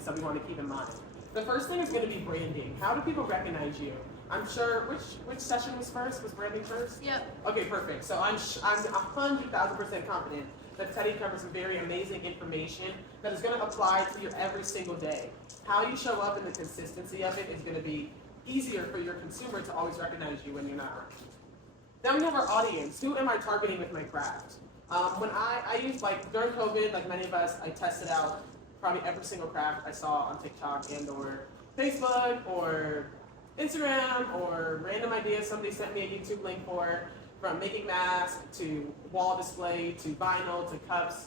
points that we want to keep in mind. The first thing is going to be branding. How do people recognize you? I'm sure, which session was first? Was branding first? Yep. Okay, perfect. So I'm 100,000% confident that Teddy covers some very amazing information that is going to apply to you every single day. How you show up and the consistency of it is going to be easier for your consumer to always recognize you when you're not around. Then we have our audience. Who am I targeting with my craft? When I used, like, during COVID, like many of us, I tested out probably every single craft I saw on TikTok and or Facebook or Instagram or random ideas somebody sent me a YouTube link for, from making masks to wall display to vinyl to cups,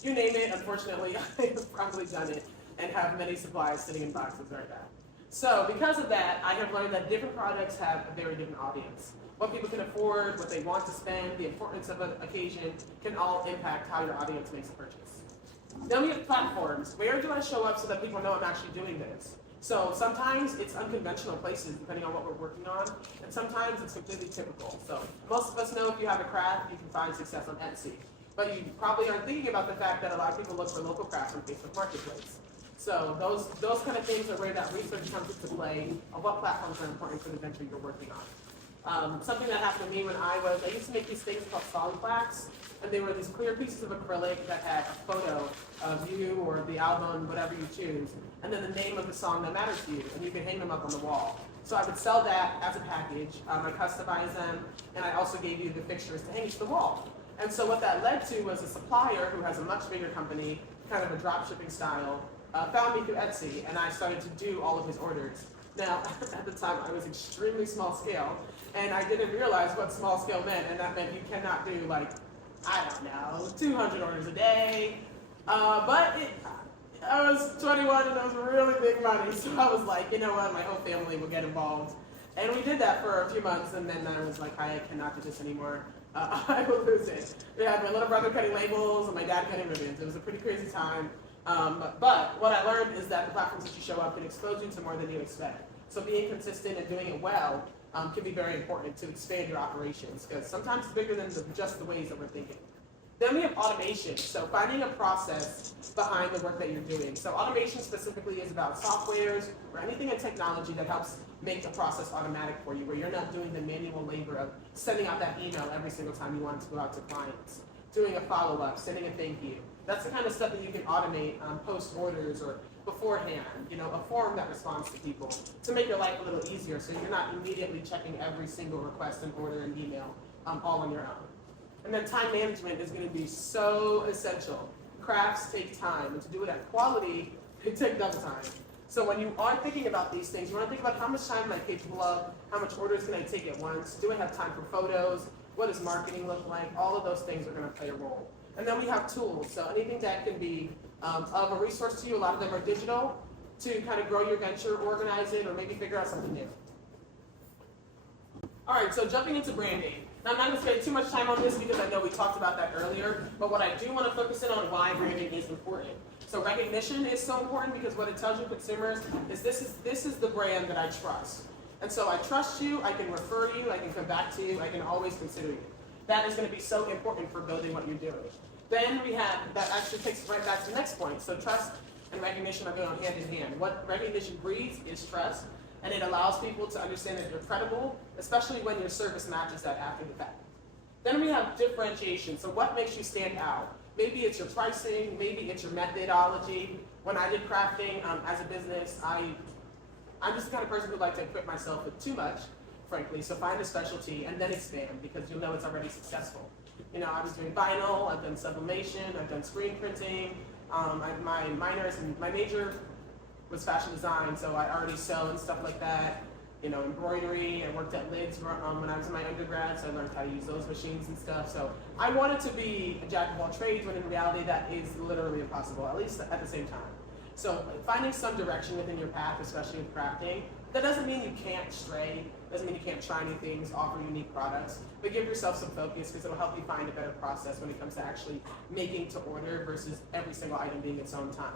you name it. Unfortunately, I've probably done it and have many supplies sitting in boxes right now. So because of that, I have learned that different products have a very different audience. What people can afford, what they want to spend, the importance of an occasion can all impact how your audience makes a purchase. Then we have platforms. Where do I show up so that people know I'm actually doing this? So sometimes it's unconventional places depending on what we're working on, and sometimes it's completely typical. So most of us know if you have a craft, you can find success on Etsy. But you probably aren't thinking about the fact that a lot of people look for local crafts on Facebook Marketplace. So those kind of things are where that research comes into play of what platforms are important for the venture you're working on. Something that happened to me when I used to make these things called song plaques, and they were these clear pieces of acrylic that had a photo of you or the album, whatever you choose, and then the name of the song that matters to you, and you could hang them up on the wall. So I would sell that as a package. I customized them, and I also gave you the fixtures to hang to the wall. And so what that led to was a supplier who has a much bigger company, kind of a drop shipping style, found me through Etsy, and I started to do all of his orders. Now, at the time, I was extremely small scale, and I didn't realize what small scale meant, and that meant you cannot do, like, I don't know, 200 orders a day. I was 21 and it was really big money, so I was like, you know what, my whole family will get involved. And we did that for a few months, and then I was like, I cannot do this anymore. I will lose it. We had my little brother cutting labels and my dad cutting ribbons. It was a pretty crazy time. But what I learned is that the platforms that you show up can expose you to more than you expect. So being consistent and doing it well can be very important to expand your operations, because sometimes it's bigger than just the ways that we're thinking. Then we have automation, so finding a process behind the work that you're doing. So automation specifically is about softwares or anything in technology that helps make the process automatic for you, where you're not doing the manual labor of sending out that email every single time you want it to go out to clients, doing a follow-up, sending a thank you. That's the kind of stuff that you can automate post orders or beforehand, a form that responds to people to make your life a little easier, so you're not immediately checking every single request and order and email all on your own. And then time management is going to be so essential. Crafts take time, and to do it at quality, it takes double time. So when you are thinking about these things, you want to think about how much time am I capable of, how much orders can I take at once, do I have time for photos, what does marketing look like, all of those things are going to play a role. And then we have tools, so anything that can be of a resource to you, a lot of them are digital, to kind of grow your venture, organize it, or maybe figure out something new. All right, so jumping into branding. Now, I'm not going to spend too much time on this because I know we talked about that earlier, but what I do want to focus in on why branding is important. So recognition is so important because what it tells you consumers is this is the brand that I trust. And so I trust you, I can refer to you, I can come back to you, I can always consider you. That is going to be so important for building what you're doing. Then we have, that actually takes us right back to the next point. So trust and recognition are going hand in hand. What recognition breeds is trust, and it allows people to understand that you're credible, especially when your service matches that after the fact. Then we have differentiation. So what makes you stand out? Maybe it's your pricing, maybe it's your methodology. When I did crafting as a business, I'm just the kind of person who likes to equip myself with too much, frankly. So find a specialty and then expand, because you'll know it's already successful. I was doing vinyl, I've done sublimation, I've done screen printing. My major was fashion design, so I already sew and stuff like that. Embroidery. I worked at Lids when I was in my undergrad, so I learned how to use those machines and stuff. So I wanted to be a jack of all trades, when in reality that is literally impossible, at least at the same time. So finding some direction within your path, especially with crafting, that doesn't mean you can't stray, doesn't mean you can't try new things, offer unique products, but give yourself some focus, because it'll help you find a better process when it comes to actually making to order versus every single item being its own time.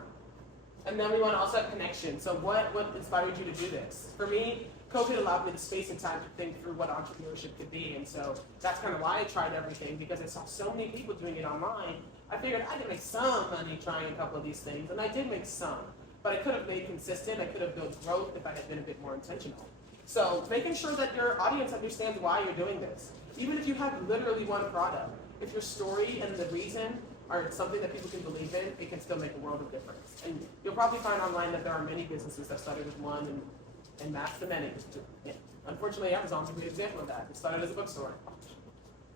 And then we want to also have connection. So what inspired you to do this? For me, COVID allowed me the space and time to think through what entrepreneurship could be, and so that's kind of why I tried everything, because I saw so many people doing it online. I figured I could make some money trying a couple of these things, and I did make some. but I could have made consistent, I could have built growth if I had been a bit more intentional. So making sure that your audience understands why you're doing this. Even if you have literally one product, if your story and the reason are something that people can believe in, it can still make a world of difference. And you'll probably find online that there are many businesses that started with one and massed to many. Yeah. Unfortunately, Amazon's a great example of that. It started as a bookstore.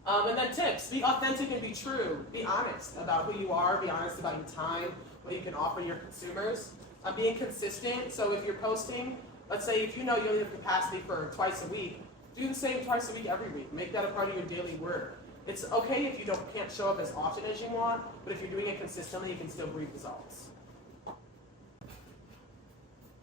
And then tips, be authentic and be true. Be honest about who you are, be honest about your time, what you can offer your consumers. Being consistent, so if you're posting, let's say if you know you only have capacity for twice a week, do the same twice a week every week. Make that a part of your daily work. It's okay if you can't show up as often as you want, but if you're doing it consistently, you can still reap results.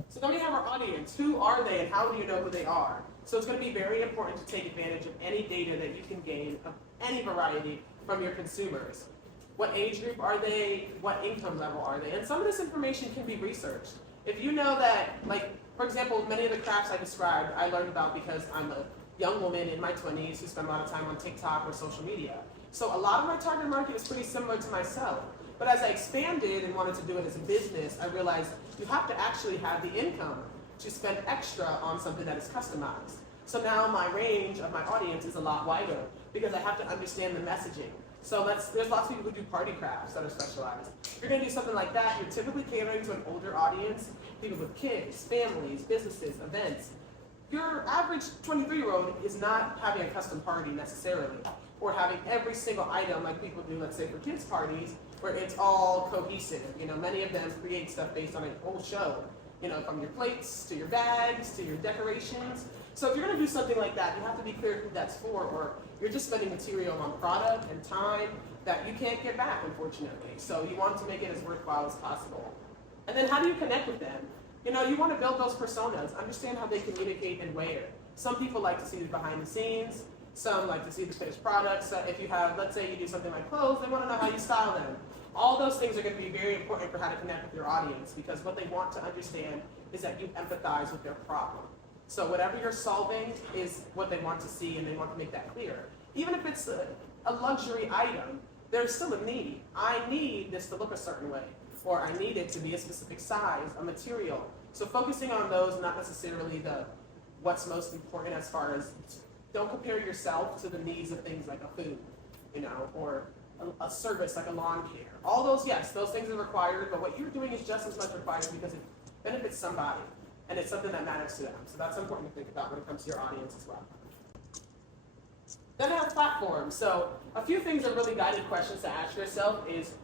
So then we have our audience. Who are they and how do you know who they are? So it's going to be very important to take advantage of any data that you can gain of any variety from your consumers. What age group are they? What income level are they? And some of this information can be researched. If you know that, like, for example, many of the crafts I described, I learned about because I'm a young woman in my 20s who spend a lot of time on TikTok or social media. So a lot of my target market is pretty similar to myself. But as I expanded and wanted to do it as a business, I realized you have to actually have the income to spend extra on something that is customized. So now my range of my audience is a lot wider because I have to understand the messaging. So there's lots of people who do party crafts that are specialized. If you're going to do something like that, you're typically catering to an older audience, people with kids, families, businesses, events. Your average 23-year-old is not having a custom party necessarily, or having every single item like people do, let's say for kids' parties, where it's all cohesive. Many of them create stuff based on a whole show, from your plates to your bags to your decorations. So if you're going to do something like that, you have to be clear who that's for, or you're just spending material on product and time that you can't get back, unfortunately. So you want to make it as worthwhile as possible. And then how do you connect with them? You want to build those personas, understand how they communicate and wear. Some people like to see the behind the scenes, some like to see the finished products. So if you have, let's say you do something like clothes, they want to know how you style them. All those things are going to be very important for how to connect with your audience, because what they want to understand is that you empathize with their problem. So whatever you're solving is what they want to see, and they want to make that clear. Even if it's a luxury item, there's still a need. I need this to look a certain way, or I need it to be a specific size, a material. So focusing on those, not necessarily what's most important as far as, don't compare yourself to the needs of things like a food, or a service like a lawn care. All those, yes, those things are required, but what you're doing is just as much required because it benefits somebody, and it's something that matters to them. So that's important to think about when it comes to your audience as well. Then I have platforms. So a few things are really guided questions to ask yourself is,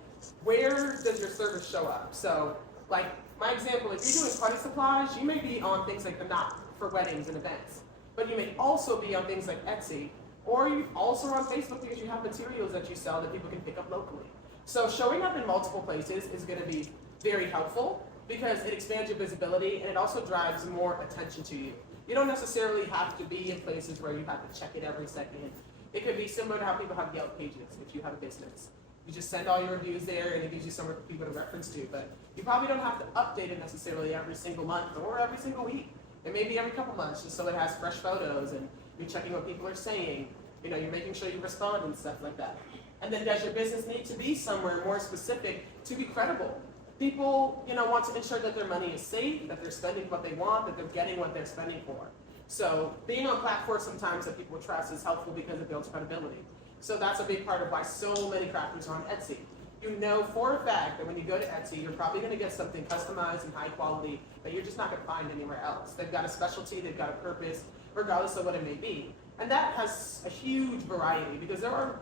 where does your service show up? So like my example, if you're doing party supplies, you may be on things like the Knot for weddings and events, but you may also be on things like Etsy, or you also are on Facebook because you have materials that you sell that people can pick up locally. So showing up in multiple places is going to be very helpful because it expands your visibility and it also drives more attention to you. You don't necessarily have to be in places where you have to check it every second. It could be similar to how people have Yelp pages if you have a business. You just send all your reviews there and it gives you somewhere for people to reference to, but you probably don't have to update it necessarily every single month or every single week. It may be every couple months just so it has fresh photos and you're checking what people are saying. You're making sure you respond and stuff like that. And then does your business need to be somewhere more specific to be credible? People, want to ensure that their money is safe, that they're spending what they want, that they're getting what they're spending for. So being on platforms sometimes that people trust is helpful because it builds credibility. So that's a big part of why so many crafters are on Etsy. You know for a fact that when you go to Etsy, you're probably going to get something customized and high quality that you're just not going to find anywhere else. They've got a specialty, they've got a purpose, regardless of what it may be. And that has a huge variety because there are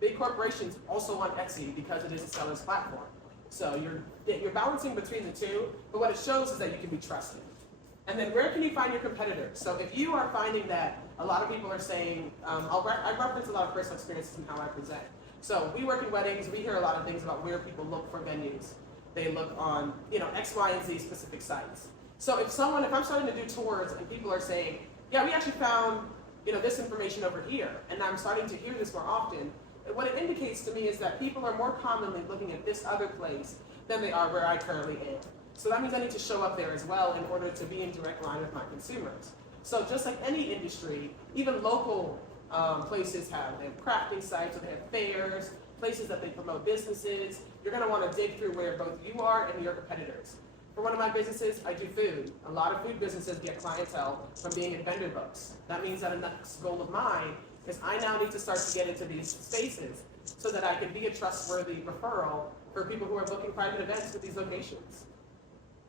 big corporations also on Etsy because it is a seller's platform. So you're balancing between the two, but what it shows is that you can be trusted. And then where can you find your competitors? So if you are finding that a lot of people are saying, I reference a lot of personal experiences in how I present. So we work in weddings, we hear a lot of things about where people look for venues. They look on, X, Y, and Z specific sites. So if I'm starting to do tours and people are saying, yeah, we actually found, this information over here, and I'm starting to hear this more often, what it indicates to me is that people are more commonly looking at this other place than they are where I currently am. So that means I need to show up there as well in order to be in direct line with my consumers. So just like any industry, even local places they have crafting sites, or they have fairs, places that they promote businesses. You're going to want to dig through where both you are and your competitors. For one of my businesses, I do food. A lot of food businesses get clientele from being in vendor books. That means that a next goal of mine is I now need to start to get into these spaces so that I can be a trustworthy referral for people who are booking private events with these locations.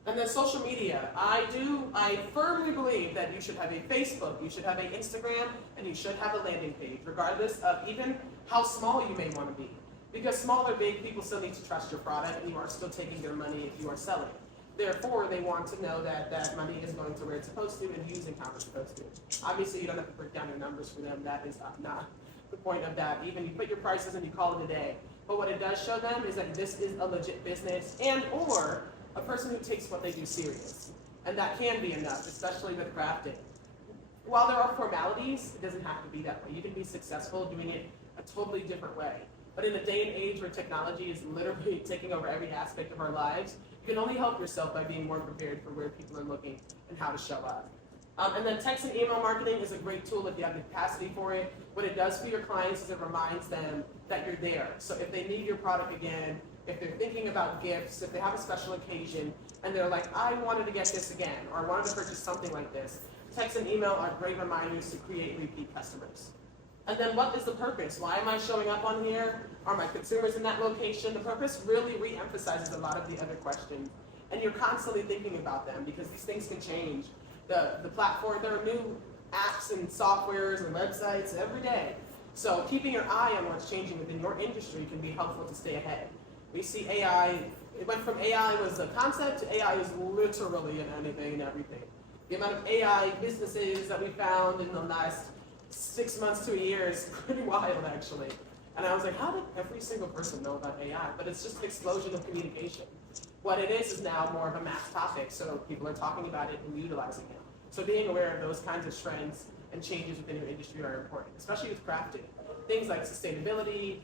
And then social media. I firmly believe that you should have a Facebook, you should have an Instagram, and you should have a landing page, regardless of even how small you may want to be. Because small or big, people still need to trust your product, and you are still taking their money if you are selling. Therefore, they want to know that that money is going to where it's supposed to and using how it's supposed to. Obviously, you don't have to break down your numbers for them. That is not the point of that. Even you put your prices and you call it a day. But what it does show them is that this is a legit business and or a person who takes what they do serious. And that can be enough, especially with crafting. While there are formalities, it doesn't have to be that way. You can be successful doing it a totally different way. But in a day and age where technology is literally taking over every aspect of our lives, you can only help yourself by being more prepared for where people are looking and how to show up. And then text and email marketing is a great tool if you have the capacity for it. What it does for your clients is it reminds them that you're there. So if they need your product again, if they're thinking about gifts, if they have a special occasion, and they're like, I wanted to get this again, or I wanted to purchase something like this, text and email are great reminders to create repeat customers. And then what is the purpose? Why am I showing up on here? Are my consumers in that location? The purpose really re-emphasizes a lot of the other questions. And you're constantly thinking about them because these things can change. The platform, there are new apps and softwares and websites every day. So keeping your eye on what's changing within your industry can be helpful to stay ahead. We see AI, it went from AI was a concept to AI is literally in anything and everything. The amount of AI businesses that we found in the last 6 months to a year is pretty wild, actually. And I was like, how did every single person know about AI? But it's just an explosion of communication. What it is now more of a mass topic, so people are talking about it and utilizing it. So being aware of those kinds of trends and changes within your industry are important, especially with crafting. Things like sustainability,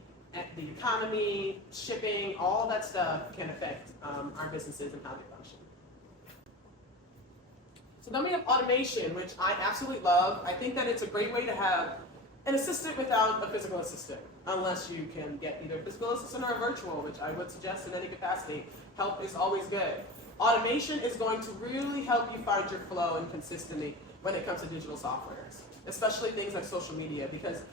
the economy, shipping, all that stuff can affect our businesses and how they function. So then we have automation, which I absolutely love. I think that it's a great way to have an assistant without a physical assistant, unless you can get either a physical assistant or a virtual, which I would suggest in any capacity. Help is always good. Automation is going to really help you find your flow and consistency when it comes to digital softwares, especially things like social media, because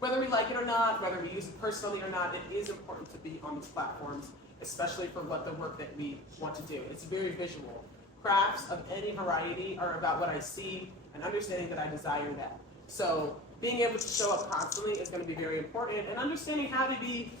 whether we like it or not, whether we use it personally or not, it is important to be on these platforms, especially for what the work that we want to do. It's very visual. Crafts of any variety are about what I see and understanding that I desire that. So being able to show up constantly is going to be very important, and understanding how to be,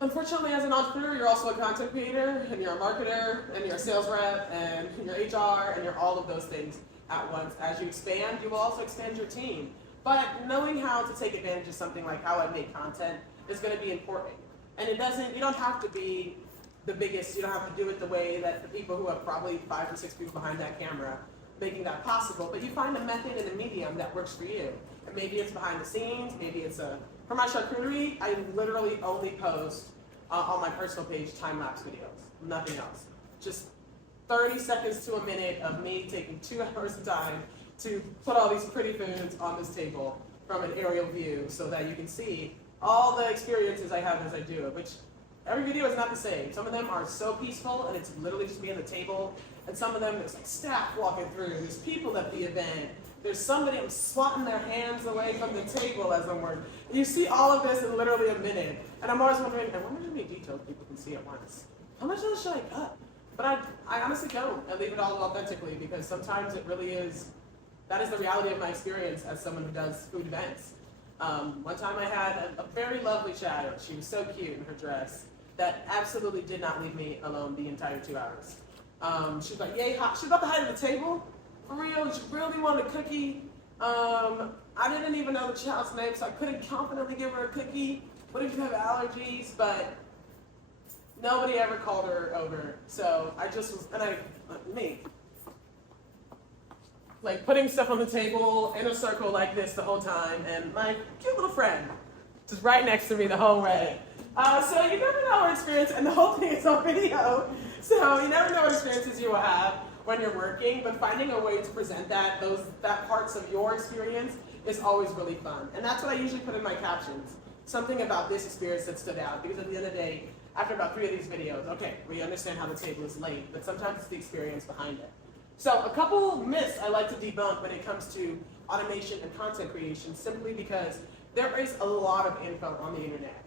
unfortunately as an entrepreneur, you're also a content creator, and you're a marketer, and you're a sales rep, and you're HR, and you're all of those things at once. As you expand, you will also expand your team. But knowing how to take advantage of something like how I make content is going to be important. And you don't have to be the biggest, you don't have to do it the way that the people who have probably 5 or 6 people behind that camera making that possible, but you find a method and a medium that works for you. And maybe it's behind the scenes, maybe it's for my charcuterie, I literally only post on my personal page time-lapse videos, nothing else. Just 30 seconds to a minute of me taking 2 hours of time to put all these pretty foods on this table from an aerial view so that you can see all the experiences I have as I do it, which every video is not the same. Some of them are so peaceful and it's literally just me on the table, and some of them there's like staff walking through, there's people at the event, there's somebody swatting their hands away from the table as I'm working. You see all of this in literally a minute, and I'm always wondering, I wonder how many details people can see at once. How much of this should I cut? But I honestly don't. I leave it all authentically because sometimes it really is, that is the reality of my experience as someone who does food events. One time I had a very lovely shadow. She was so cute in her dress that absolutely did not leave me alone the entire 2 hours. She was like, yay hot. She was about the height of the table, for real. She really wanted a cookie. I didn't even know the child's name, so I couldn't confidently give her a cookie. What if you have allergies? But nobody ever called her over. So I just was, me. Like putting stuff on the table in a circle like this the whole time, and my cute little friend just right next to me the whole way. So you never know what experience, and the whole thing is on video, so you never know what experiences you will have when you're working, but finding a way to present that parts of your experience is always really fun. And that's what I usually put in my captions, something about this experience that stood out, because at the end of the day, after about 3 of these videos, okay, we understand how the table is laid, but sometimes it's the experience behind it. So a couple myths I like to debunk when it comes to automation and content creation, simply because there is a lot of info on the internet.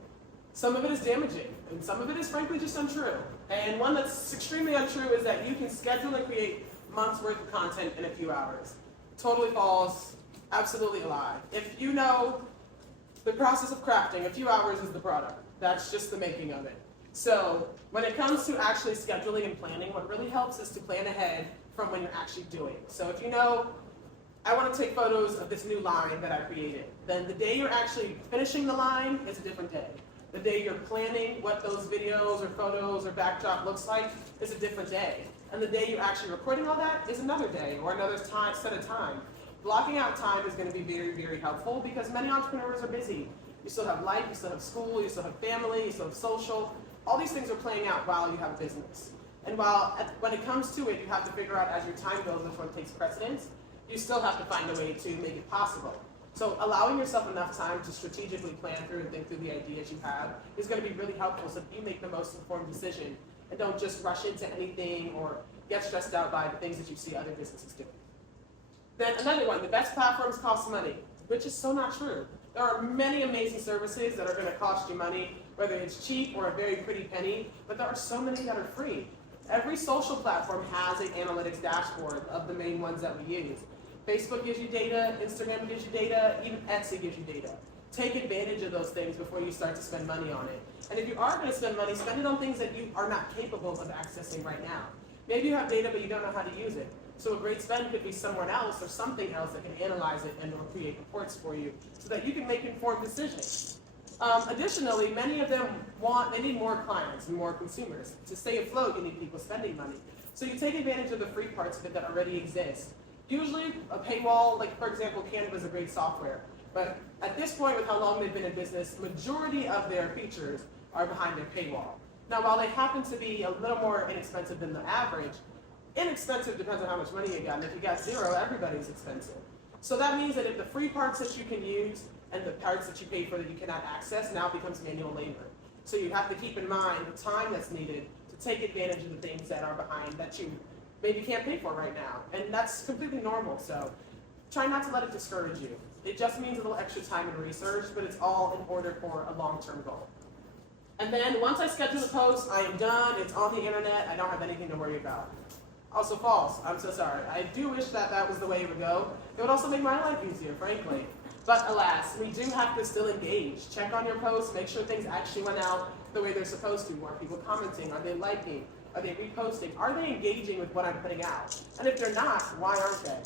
Some of it is damaging, and some of it is frankly just untrue. And one that's extremely untrue is that you can schedule and create months worth of content in a few hours. Totally false, absolutely a lie. If you know the process of crafting, a few hours is the product. That's just the making of it. So when it comes to actually scheduling and planning, what really helps is to plan ahead from when you're actually doing. So if you know, I want to take photos of this new line that I created, then the day you're actually finishing the line is a different day. The day you're planning what those videos or photos or backdrop looks like is a different day. And the day you're actually recording all that is another day or another time, set of time. Blocking out time is going to be very, very helpful because many entrepreneurs are busy. You still have life, you still have school, you still have family, you still have social. All these things are playing out while you have a business. And when it comes to it, you have to figure out as your time goes which one takes precedence. You still have to find a way to make it possible. So allowing yourself enough time to strategically plan through and think through the ideas you have is going to be really helpful so that you make the most informed decision and don't just rush into anything or get stressed out by the things that you see other businesses doing. Then another one, the best platforms cost money, which is so not true. There are many amazing services that are going to cost you money, whether it's cheap or a very pretty penny, but there are so many that are free. Every social platform has an analytics dashboard of the main ones that we use. Facebook gives you data, Instagram gives you data, even Etsy gives you data. Take advantage of those things before you start to spend money on it. And if you are going to spend money, spend it on things that you are not capable of accessing right now. Maybe you have data, but you don't know how to use it. So a great spend could be someone else or something else that can analyze it and create reports for you so that you can make informed decisions. Additionally, many of them they need more clients and more consumers. To stay afloat, you need people spending money. So you take advantage of the free parts of it that already exist. Usually a paywall, like for example, Canva is a great software. But at this point, with how long they've been in business, majority of their features are behind their paywall. Now, while they happen to be a little more inexpensive than the average, inexpensive depends on how much money you got. And if you got zero, everybody's expensive. So that means that if the free parts that you can use and the parts that you pay for that you cannot access now becomes manual labor. So you have to keep in mind the time that's needed to take advantage of the things that are behind that you maybe can't pay for right now. And that's completely normal. So try not to let it discourage you. It just means a little extra time and research, but it's all in order for a long-term goal. And then once I schedule the post, I am done. It's on the internet. I don't have anything to worry about. Also false. I'm so sorry. I do wish that that was the way it would go. It would also make my life easier, frankly. But alas, we do have to still engage. Check on your posts. Make sure things actually went out the way they're supposed to. Are people commenting? Are they liking? Are they reposting? Are they engaging with what I'm putting out? And if they're not, why aren't they?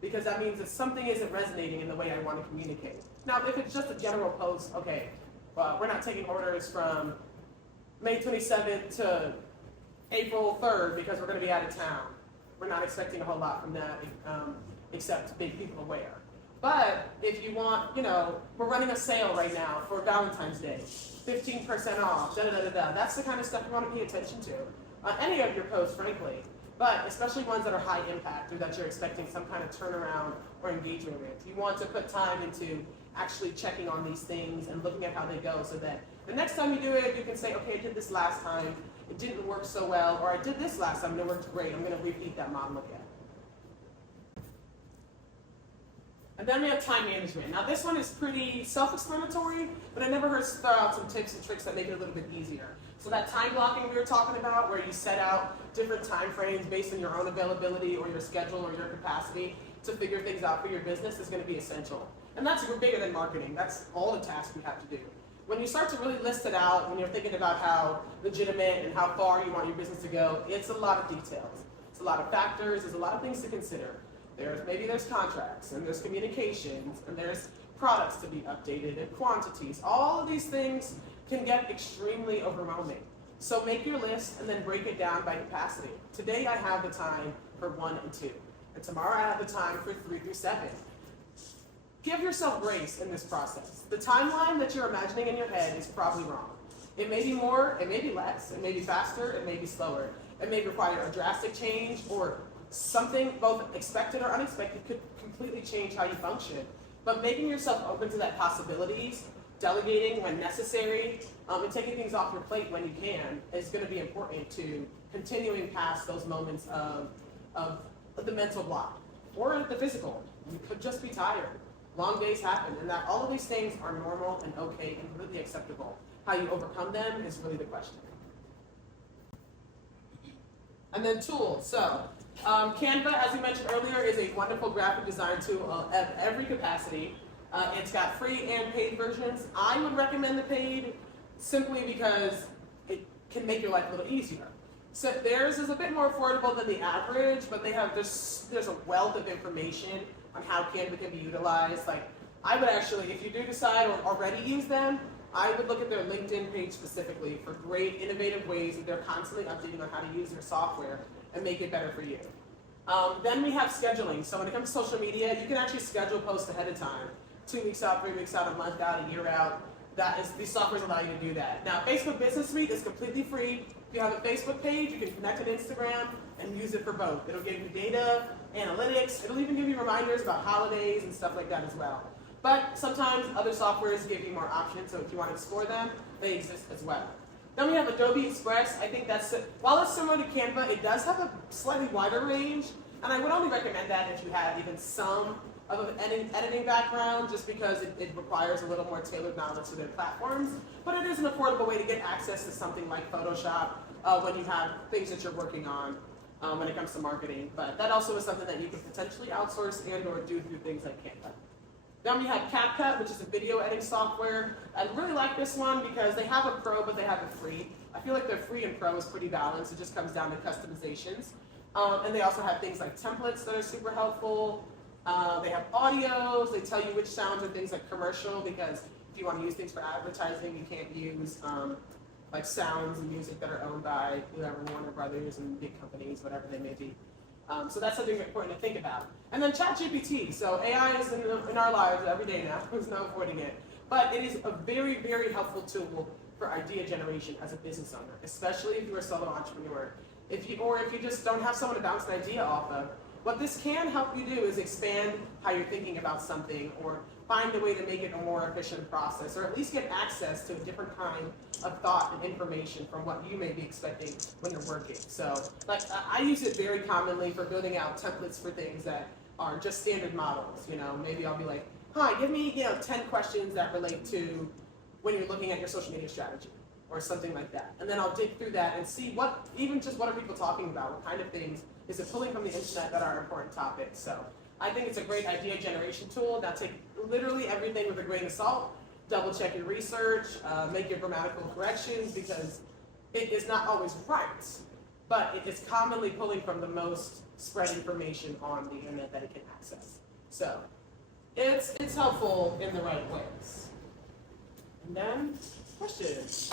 Because that means that something isn't resonating in the way I want to communicate. Now, if it's just a general post, okay, well, we're not taking orders from May 27th to April 3rd because we're going to be out of town. We're not expecting a whole lot from that except to make people aware. But if you want, we're running a sale right now for Valentine's Day, 15% off, da-da-da-da-da. That's the kind of stuff you want to pay attention to. Any of your posts, frankly, but especially ones that are high impact or that you're expecting some kind of turnaround or engagement with. You want to put time into actually checking on these things and looking at how they go so that the next time you do it, you can say, okay, I did this last time, it didn't work so well, or I did this last time and it worked great, I'm going to repeat that model again. And then we have time management. Now this one is pretty self-explanatory, but I never heard throw out some tips and tricks that make it a little bit easier. So that time blocking we were talking about, where you set out different time frames based on your own availability or your schedule or your capacity to figure things out for your business, is going to be essential. And that's bigger than marketing. That's all the tasks you have to do. When you start to really list it out, when you're thinking about how legitimate and how far you want your business to go, it's a lot of details. It's a lot of factors. There's a lot of things to consider. Maybe there's contracts, and there's communications, and there's products to be updated, and quantities. All of these things can get extremely overwhelming. So make your list and then break it down by capacity. Today I have the time for 1 and 2, and tomorrow I have the time for 3 through 7. Give yourself grace in this process. The timeline that you're imagining in your head is probably wrong. It may be more, it may be less, it may be faster, it may be slower. It may require a drastic change, or something both expected or unexpected could completely change how you function. But making yourself open to that possibilities delegating when necessary, and taking things off your plate when you can is going to be important to continuing past those moments of the mental block or the physical. You could just be tired. Long days happen, and that all of these things are normal and okay and really acceptable. How you overcome them is really the question. And then tools. So Canva, as we mentioned earlier, is a wonderful graphic design tool at every capacity. It's got free and paid versions. I would recommend the paid simply because it can make your life a little easier. So theirs is a bit more affordable than the average, but they have there's a wealth of information on how Canva can be utilized. Like, I would actually, if you do decide or already use them, I would look at their LinkedIn page specifically for great innovative ways that they're constantly updating on how to use their software and make it better for you. Then we have scheduling. So when it comes to social media, you can actually schedule posts ahead of time. 2 weeks out, 3 weeks out, a month out, a year out. These softwares allow you to do that. Now, Facebook Business Suite is completely free. If you have a Facebook page, you can connect to Instagram and use it for both. It'll give you data, analytics. It'll even give you reminders about holidays and stuff like that as well. But sometimes other softwares give you more options, so if you want to explore them, they exist as well. Then we have Adobe Express. I think that's it. While it's similar to Canva, it does have a slightly wider range, and I would only recommend that if you have even some of an editing background, just because it requires a little more tailored knowledge to their platforms. But it is an affordable way to get access to something like Photoshop when you have things that you're working on when it comes to marketing. But that also is something that you could potentially outsource and or do through things like Canva. Then we have CapCut, which is a video editing software. I really like this one because they have a pro, but they have a free. I feel like their free and pro is pretty balanced. It just comes down to customizations. And they also have things like templates that are super helpful. They have audios. They tell you which sounds are things like commercial, because if you want to use things for advertising, you can't use like sounds and music that are owned by whoever, Warner Brothers and big companies, whatever they may be. So that's something important to think about. And then ChatGPT. So AI is in our lives every day now. There's no avoiding it. But it is a very, very helpful tool for idea generation as a business owner, especially if you're a solo entrepreneur. If you just don't have someone to bounce an idea off of. What this can help you do is expand how you're thinking about something, or find a way to make it a more efficient process, or at least get access to a different kind of thought and information from what you may be expecting when you're working. So, like, I use it very commonly for building out templates for things that are just standard models. You know, maybe I'll be like, hi, give me 10 questions that relate to when you're looking at your social media strategy, or something like that. And then I'll dig through that and see what are people talking about, what kind of things is it pulling from the internet that are important topics. So I think it's a great idea generation tool. Now take literally everything with a grain of salt, double check your research, make your grammatical corrections, because it is not always right, but it is commonly pulling from the most spread information on the internet that it can access. So it's helpful in the right ways. And then questions.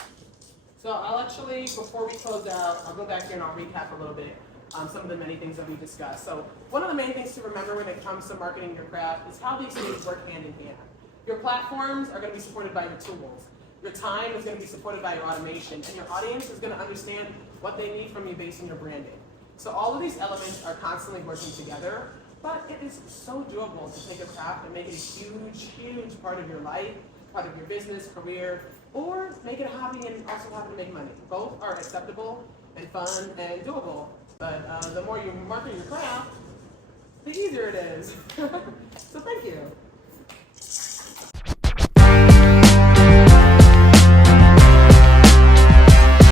So I'll actually, before we close out, I'll go back here and I'll recap a little bit some of the many things that we discussed. So one of the main things to remember when it comes to marketing your craft is how these things work hand in hand. Your platforms are going to be supported by your tools. Your time is going to be supported by your automation, and your audience is going to understand what they need from you based on your branding. So all of these elements are constantly working together, but it is so doable to take a craft and make it a huge, huge part of your life, part of your business, career, or make it a hobby and also happen to make money. Both are acceptable and fun and doable. But the more you market your craft, the easier it is. So thank you.